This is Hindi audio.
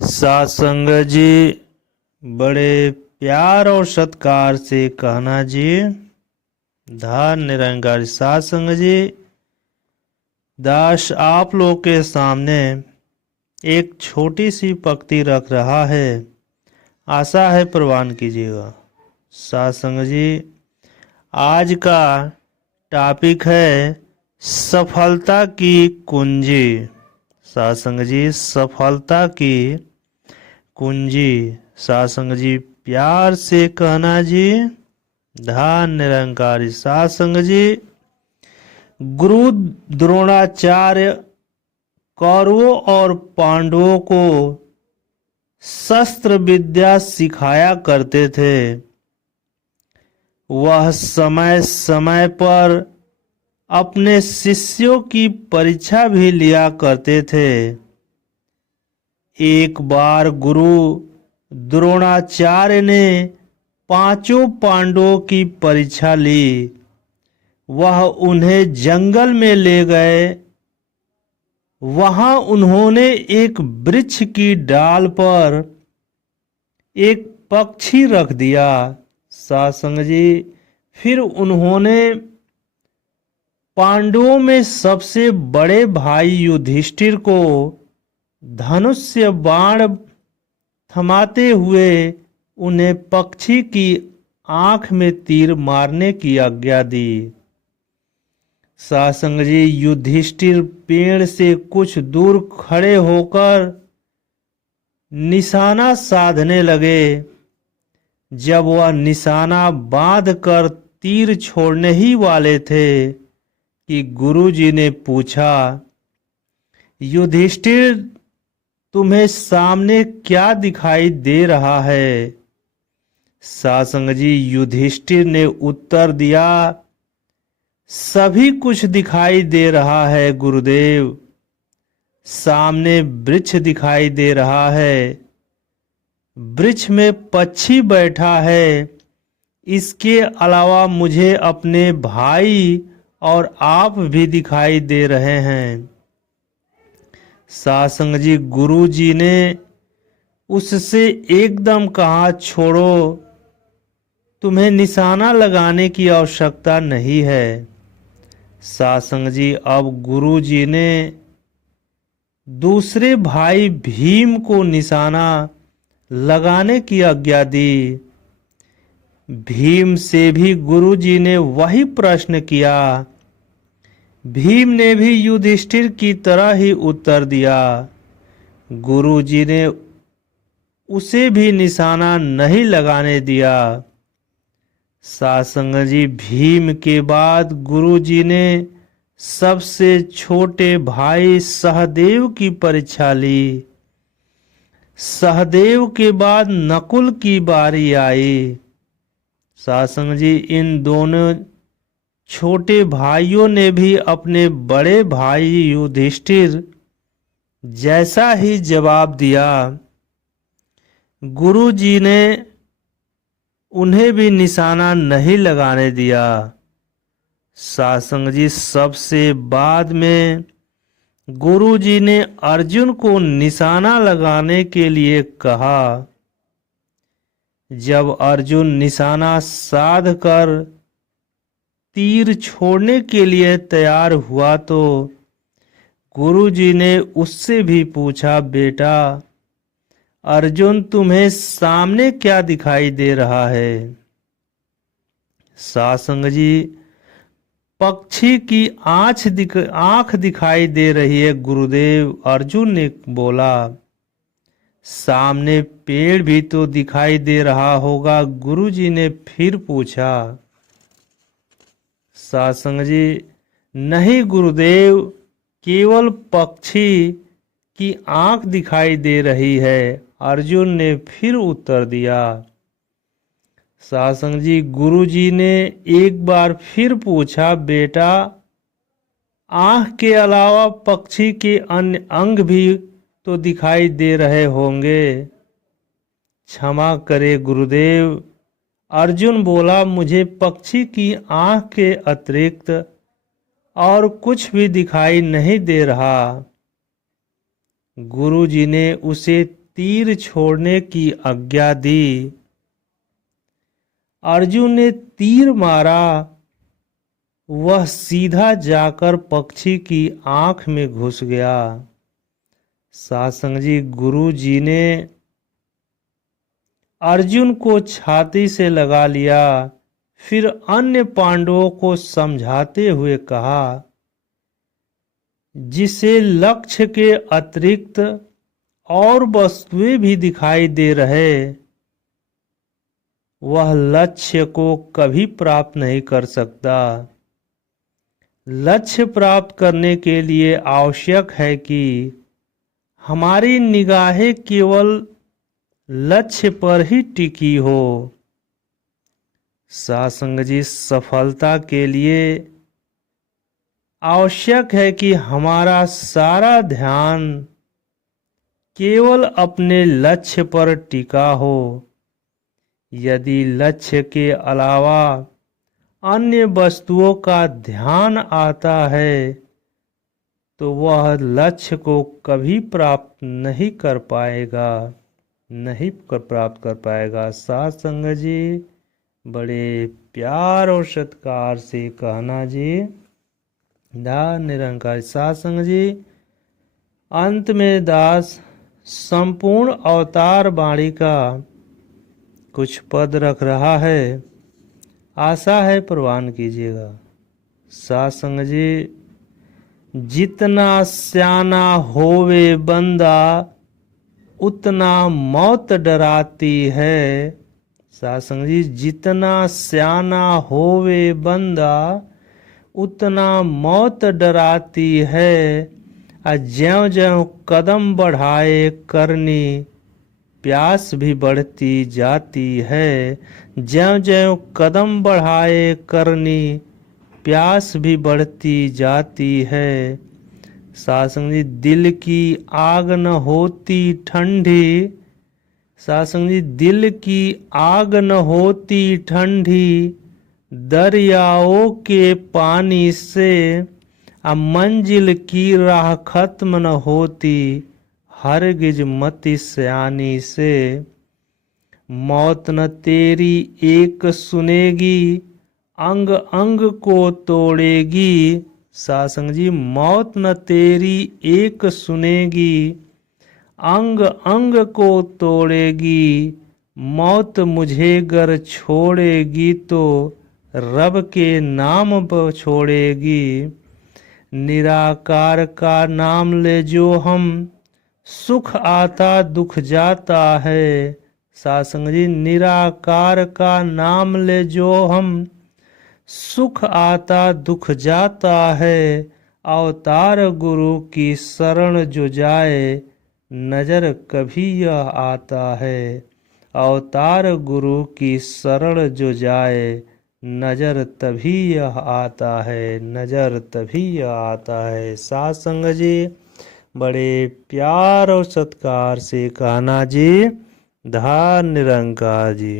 सत्संग जी बड़े प्यार और सत्कार से कहना जी। धन निरंकार सत्संग जी दास आप लोग के सामने एक छोटी सी पंक्ति रख रहा है, आशा है प्रवान कीजिएगा। सत्संग जी आज का टॉपिक है सफलता की कुंजी। सत्संग जी सफलता की कुंजी। सत्संग जी प्यार से कहना जी। धन निरंकारी सत्संग जी गुरु द्रोणाचार्य कौरवों और पांडवों को शस्त्र विद्या सिखाया करते थे। वह समय समय पर अपने शिष्यों की परीक्षा भी लिया करते थे। एक बार गुरु द्रोणाचार्य ने पांचों पांडवों की परीक्षा ली। वह उन्हें जंगल में ले गए। वहां उन्होंने एक वृक्ष की डाल पर एक पक्षी रख दिया। सत्संग जी फिर उन्होंने पांडवों में सबसे बड़े भाई युधिष्ठिर को धनुष्य बाण थमाते हुए उन्हें पक्षी की आंख में तीर मारने की आज्ञा दी। सत्संग जी युधिष्ठिर पेड़ से कुछ दूर खड़े होकर निशाना साधने लगे। जब वह निशाना बांधकर तीर छोड़ने ही वाले थे कि गुरुजी ने पूछा, युधिष्ठिर तुम्हें सामने क्या दिखाई दे रहा है? सत्संग जी युधिष्ठिर ने उत्तर दिया, सभी कुछ दिखाई दे रहा है गुरुदेव। सामने वृक्ष दिखाई दे रहा है, वृक्ष में पक्षी बैठा है। इसके अलावा मुझे अपने भाई और आप भी दिखाई दे रहे हैं। सत्संग जी गुरु जी ने उससे एकदम कहा, छोड़ो, तुम्हें निशाना लगाने की आवश्यकता नहीं है। सत्संग जी अब गुरु जी ने दूसरे भाई भीम को निशाना लगाने की आज्ञा दी। भीम से भी गुरु जी ने वही प्रश्न किया। भीम ने भी युधिष्ठिर की तरह ही उत्तर दिया। गुरु जी ने उसे भी निशाना नहीं लगाने दिया। सत्संग जी भीम के बाद गुरु जी ने सबसे छोटे भाई सहदेव की परीक्षा ली। सहदेव के बाद नकुल की बारी आई। सत्संग जी इन दोनों छोटे भाइयों ने भी अपने बड़े भाई युधिष्ठिर जैसा ही जवाब दिया। गुरु जी ने उन्हें भी निशाना नहीं लगाने दिया। सत्संग जी सबसे बाद में गुरु जी ने अर्जुन को निशाना लगाने के लिए कहा। जब अर्जुन निशाना साध कर तीर छोड़ने के लिए तैयार हुआ तो गुरु जी ने उससे भी पूछा, बेटा अर्जुन तुम्हें सामने क्या दिखाई दे रहा है? सत्संग जी पक्षी की आंख दिखाई दे रही है गुरुदेव। अर्जुन ने बोला, सामने पेड़ भी तो दिखाई दे रहा होगा। गुरु जी ने फिर पूछा। सत्संग जी नहीं गुरुदेव, केवल पक्षी की आंख दिखाई दे रही है। अर्जुन ने फिर उत्तर दिया। सत्संग जी गुरु जी ने एक बार फिर पूछा, बेटा आंख के अलावा पक्षी के अन्य अंग भी तो दिखाई दे रहे होंगे। क्षमा करे गुरुदेव। अर्जुन बोला, मुझे पक्षी की आंख के अतिरिक्त और कुछ भी दिखाई नहीं दे रहा। गुरु जी ने उसे तीर छोड़ने की आज्ञा दी। अर्जुन ने तीर मारा, वह सीधा जाकर पक्षी की आंख में घुस गया। सासंग जी, गुरु जी ने अर्जुन को छाती से लगा लिया, फिर अन्य पांडवों को समझाते हुए कहा, जिसे लक्ष्य के अतिरिक्त और वस्तुएं भी दिखाई दे रहे, वह लक्ष्य को कभी प्राप्त नहीं कर सकता। लक्ष्य प्राप्त करने के लिए आवश्यक है कि हमारी निगाहें केवल लक्ष्य पर ही टिकी हो। सासंग जी, सफलता के लिए आवश्यक है कि हमारा सारा ध्यान केवल अपने लक्ष्य पर टिका हो। यदि लक्ष्य के अलावा अन्य वस्तुओं का ध्यान आता है तो वह लक्ष्य को कभी प्राप्त नहीं कर पाएगा, प्राप्त कर पाएगा। साथ संग जी, बड़े प्यार और सत्कार से कहना जी, दास निरंकार। साथ संग जी, अंत में दास संपूर्ण अवतार वाणी का कुछ पद रख रहा है, आशा है प्रवान कीजिएगा। साथ संग जी, जितना स्याना होवे बंदा उतना मौत डराती है। सासंग जी, जितना स्याना होवे बंदा उतना मौत डराती है। ज्यों ज्यों कदम बढ़ाए करनी प्यास भी बढ़ती जाती है। ज्यों ज्यों कदम बढ़ाए करनी प्यास भी बढ़ती जाती है। सासंग जी, दिल की आग न होती ठंडी। सासंग जी, दिल की आग न होती ठंडी, दरियाओं के पानी से मंजिल की राह खत्म न होती, हरगिज मति सयानी से। मौत न तेरी एक सुनेगी, अंग अंग को तोड़ेगी। सासंग जी, मौत न तेरी एक सुनेगी, अंग अंग को तोड़ेगी। मौत मुझे गर छोड़ेगी तो रब के नाम पर छोड़ेगी। निराकार का नाम ले जो हम, सुख आता दुख जाता है। सासंग जी, निराकार का नाम ले जो हम, सुख आता दुख जाता है। अवतार गुरु की शरण जो जाए, नजर कभी यह आता है। अवतार गुरु की शरण जो जाए, नजर तभी यह आता है, नजर तभी यह आता है। साथ संग जी, बड़े प्यार और सत्कार से कहना जी, धन निरंकार जी।